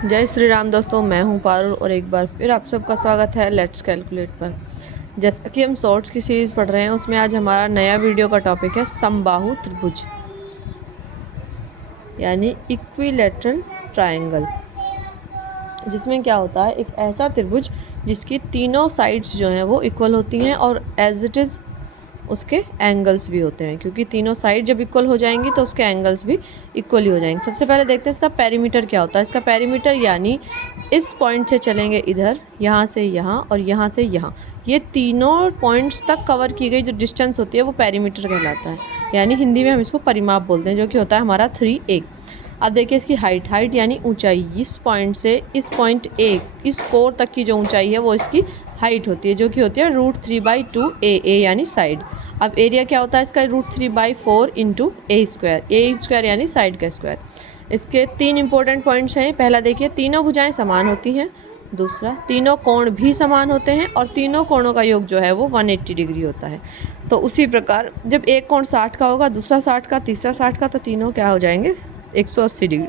जय श्री राम दोस्तों, मैं हूं पारुल और एक बार फिर आप सबका स्वागत है लेट्स कैलकुलेट पर। जैसा कि हम शॉर्ट्स की सीरीज़ पढ़ रहे हैं, उसमें आज हमारा नया वीडियो का टॉपिक है समबाहु त्रिभुज यानी इक्विलैटरल ट्रायंगल। जिसमें क्या होता है, एक ऐसा त्रिभुज जिसकी तीनों साइड्स जो हैं वो इक्वल होती हैं और एज इट इज़ उसके एंगल्स भी होते हैं, क्योंकि तीनों साइड जब इक्वल हो जाएंगी तो उसके एंगल्स भी इक्वल ही हो जाएंगे। सबसे पहले देखते हैं इसका पेरीमीटर क्या होता है। इसका पेरीमीटर यानी इस पॉइंट से चलेंगे इधर, यहाँ से यहाँ और यहाँ से यहाँ, ये तीनों पॉइंट्स तक कवर की गई जो डिस्टेंस होती है वो पेरीमीटर कहलाता है। यानी हिंदी में हम इसको परिमाप बोलते हैं, जो कि होता है हमारा 3a। अब देखिए इसकी हाइट यानी ऊंचाई, इस पॉइंट से इस पॉइंट ए, इस कोर तक की जो ऊंचाई है वो इसकी हाइट होती है, जो कि होती है √3/2 a यानी साइड। अब एरिया क्या होता है इसका, √3/4 इंटू a² यानी साइड का स्क्वायर। इसके तीन इंपॉर्टेंट पॉइंट्स हैं। पहला देखिए, तीनों भुजाएं समान होती हैं। दूसरा, तीनों कोण भी समान होते हैं और तीनों कोणों का योग जो है वो 180 डिग्री होता है। तो उसी प्रकार जब एक कोण 60 का होगा, दूसरा 60 का, तीसरा 60 का, तो तीनों क्या हो जाएंगे 180 डिग्री।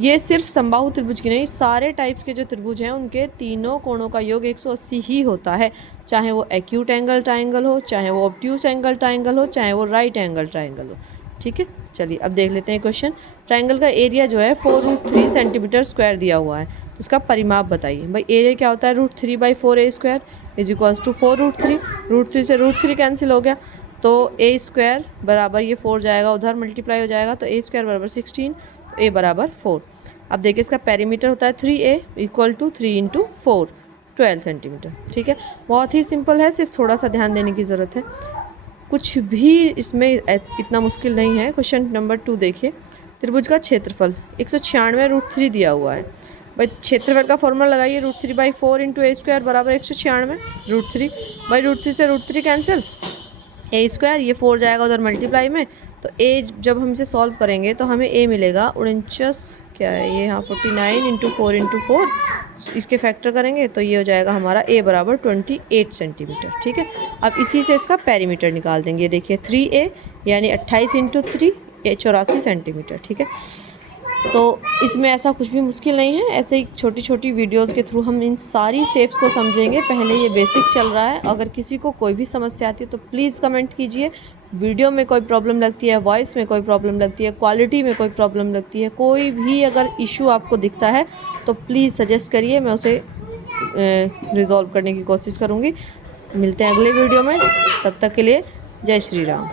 ये सिर्फ समबाहु त्रिभुज की नहीं, सारे टाइप्स के जो त्रिभुज हैं उनके तीनों कोणों का योग 180 ही होता है, चाहे वो एक्यूट एंगल ट्रायंगल हो, चाहे वो ऑब्ट्यूस एंगल ट्रायंगल हो, चाहे वो राइट एंगल ट्रायंगल हो। ठीक है, चलिए अब देख लेते हैं क्वेश्चन। ट्रायंगल का एरिया जो है 4√3 सेंटीमीटर स्क्वायर दिया हुआ है, तो इसका परिमाप बताइए। भाई एरिया क्या होता है, √3/4a² इज इक्वल्स टू 4√3। √3 से √3 कैंसिल हो गया, तो a² बराबर ये 4 जाएगा उधर, मल्टीप्लाई हो जाएगा, तो a² बराबर 16, तो a बराबर 4। अब देखिए इसका पेरीमीटर होता है 3a इक्वल टू 3 × 4 12 सेंटीमीटर। ठीक है, बहुत ही सिंपल है, सिर्फ थोड़ा सा ध्यान देने की ज़रूरत है, कुछ भी इसमें इतना मुश्किल नहीं है। क्वेश्चन नंबर 2 देखिए, त्रिभुज का क्षेत्रफल 196√3 दिया हुआ है। भाई क्षेत्रफल का फॉर्मूला लगाइए, √3/4 इंटू a² बराबर 196 √3। भाई √3 से √3 कैंसिल, a², ये 4 जाएगा उधर मल्टीप्लाई में, तो a जब हम इसे सॉल्व करेंगे तो हमें a मिलेगा 49, क्या है ये, हाँ 49 इंटू 4 इंटू 4, इसके फैक्टर करेंगे तो ये हो जाएगा हमारा a बराबर 28 सेंटीमीटर। ठीक है, अब इसी से इसका पेरीमीटर निकाल देंगे। देखिए 3a यानी 28 इंटू 3, 84 सेंटीमीटर। ठीक है, तो इसमें ऐसा कुछ भी मुश्किल नहीं है, ऐसे ही छोटी छोटी वीडियोस के थ्रू हम इन सारी शेप्स को समझेंगे। पहले ये बेसिक चल रहा है, अगर किसी को कोई भी समस्या आती है तो प्लीज़ कमेंट कीजिए। वीडियो में कोई प्रॉब्लम लगती है, वॉइस में कोई प्रॉब्लम लगती है, क्वालिटी में कोई प्रॉब्लम लगती है, कोई भी अगर इशू आपको दिखता है तो प्लीज़ सजेस्ट करिए, मैं उसे रिजॉल्व करने की कोशिश करूँगी। मिलते हैं अगले वीडियो में, तब तक के लिए जय श्री राम।